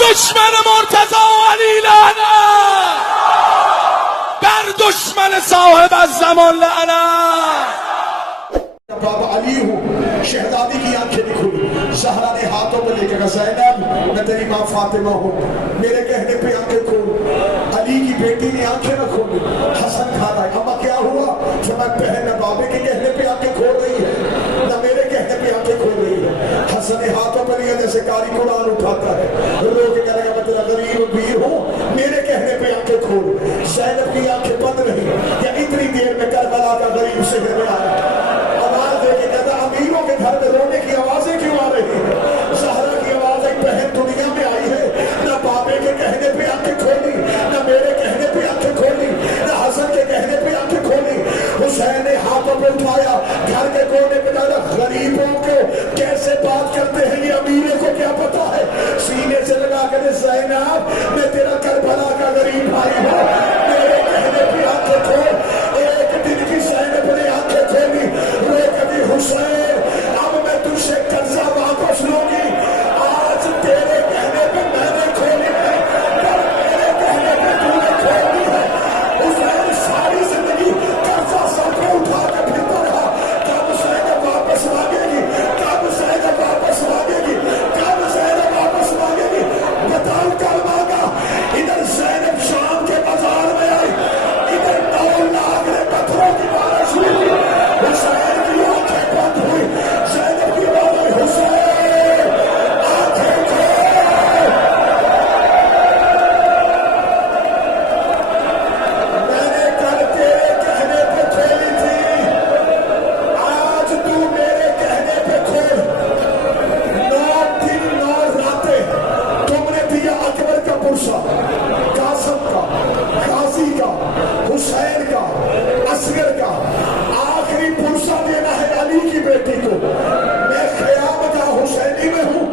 دشمن مرتضی و علی لعنت، بر دشمن صاحب الزمان لعنت. بابا علی ہوں، شہزادی کی آنکھیں نہیں کھلی. زہرا نے ہاتھوں میں لے کے کہا زینب میں تیری ماں فاطمہ ہوں، میرے کہنے پہ آنکھیں کھول. علی کی بیٹی نے آنکھیں نہ کھولی. حسن کھا رہا ہے. اما کیا ہوا؟ فرمایا بہن نہ بابے کے کہنے پہ آنکھیں کھول رہی ہے نہ میرے کہنے پہ آنکھیں کھول رہی ہے. حسن نے ہاتھوں پہ لیا جیسے قاری قرآن اٹھاتا ہے، رو کے کہنے لگا میں تیرا غریب پیر ہوں، میرے کہنے پہ آنکھیں کھول. زینب کی آنکھیں بند رہی. یا اتنی دیر میں کربلا کا غریب شہر میں آیا، آواز دے کے کہتا امیروں کے گھر میں رونے کی آوازیں کیوں آ رہی ہیں؟ زہرا کی آواز ایک بہن دنیا میں آئی ہے، نہ بابے کے کہنے پہ آنکھیں کھولی، نہ میرے کہنے پہ آنکھیں کھولی، نہ حسن کے کہنے پہ آنکھیں کھولی. حسین نے ہاتھوں پہ اٹھایا، گھر کے کونے پہ ڈالا. غریبوں کو کیسے بات کرتے ہیں یہ امیروں کو کیا پتا ہے؟ سینے سے لگا کے زینب میں تیرا کربلا کا غریب بھائی ہوں، میرے کہنے پہ آنکھیں کھول. ایک دن کی زینب نے آنکھیں کھولی، رو کبھی حسین اب میں تجھ سے قرضہ واپس لوں گی. آج تیرے کہنے پہ میں نے کھولی ہے، پر میرے کہنے پہ تو نے کھولی ہے. حسین ساری زندگی قرضہ سر پہ اٹھا کے پھرتا رہا. کب زینب واپس مانگے گی؟ کب زینب واپس مانگے گی؟ کب زینب واپس مانگے گی؟ بتاؤ کب مانگا؟ ادھر زینب شام کے بازار میں آئی، ادھر 9 لاکھ پتھروں کی بارش ہوئی. حسین کی آنکھیں بند ہوئی. زینب کی آواز آئی حسین آنکھیں کھول. میں نے کل تیرے کہنے پہ کھولی تھی، آج تو میرے کہنے پہ کھول. 9 دن 9 راتیں تم نے دیا اکبر کا پرسا، قاسم کا، غازی کا، حسین کا، اصغر کا. آخری پرسا دینا ہے علی کی بیٹی کو. میں خیام کا حسینی میں ہوں،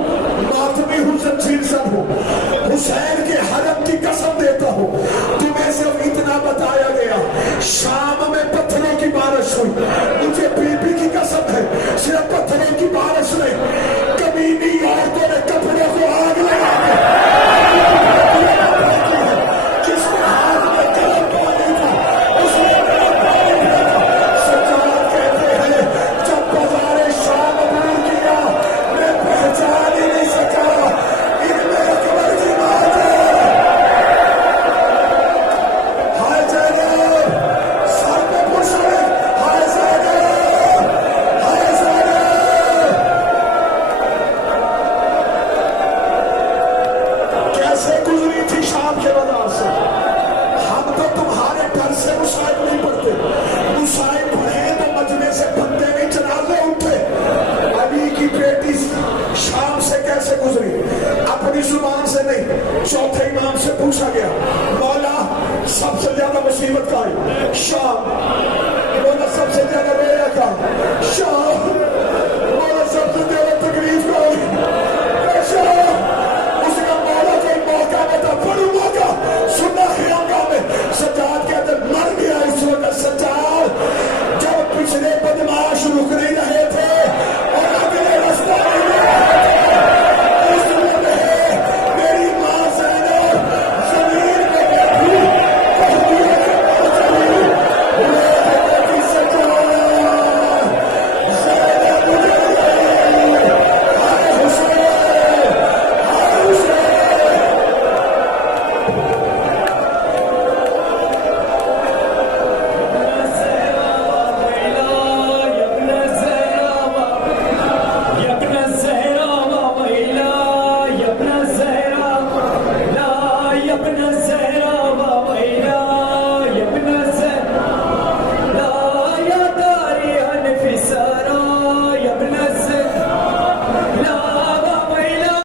ماتمی ہوں، زنجیر زد ہوں. حسین کے حرم کی قسم دیتا ہوں. تمہیں صرف اتنا بتایا گیا شام میں پتھروں کی بارش ہوئی. مجھے بی بی کی قسم ہے صرف پتھروں کی بارش نہیں، کمینی عورتوں نے کپڑوں کو آگ لگا جس کے ہاتھ میں گرم پانی تھا اس نے گرم پانی پھینکا. سجاد کہتے ہیں جب بازار شام عبور کیا میں پہچان ہی نہیں سکا ان میں اکبر کی بات ہے. ہائے زینب سر پہ پوچھے، ہائے زینب، ہائے زینب. کیسے گزری تھی شام کے بازار سے؟ ہم تو تمہارے ڈر سے مصائب نہیں پڑتے، مصائب پڑے تو مجمع سے بندے بھی جنازے اٹھے. علی کی بیٹی شام سے کیسے گزری؟ اپنی زبان سے نہیں، چوتھے امام سے پوچھا گیا مولا سب سے زیادہ مصیبت کا ہے شام، مولا سب سے زیادہ رویا کا شام.